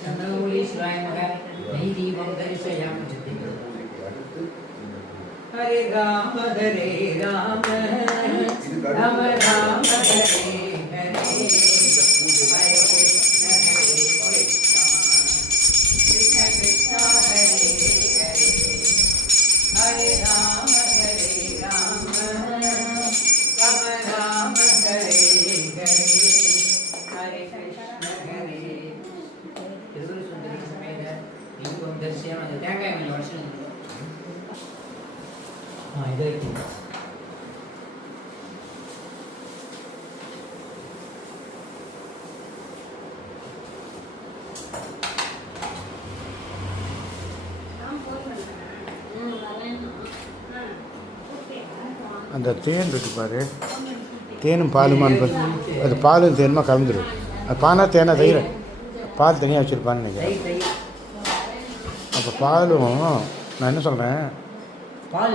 चंद्रमौलीश्वराय नमः नई दीपं दर्शयामि हरे राम राम राम हरे हरे हरे राम राम राम हरे हरे हरे कृष्ण हरे திருவுரு சுந்தரி சமேத தீபம் தரிசனம் அந்த தேங்காய் கொஞ்சம் வருஷம் இதை அந்த தேன் இருக்கு பாரு, தேனும் பாலுமான்னு அது பாலும் தேனுமா கலந்துடும். அது பானா தேனா தயிர் பால் தனியாக வச்சுருப்பான்னு நினைக்கிறேன். அப்போ பாலும் நான் என்ன சொல்கிறேன், பால்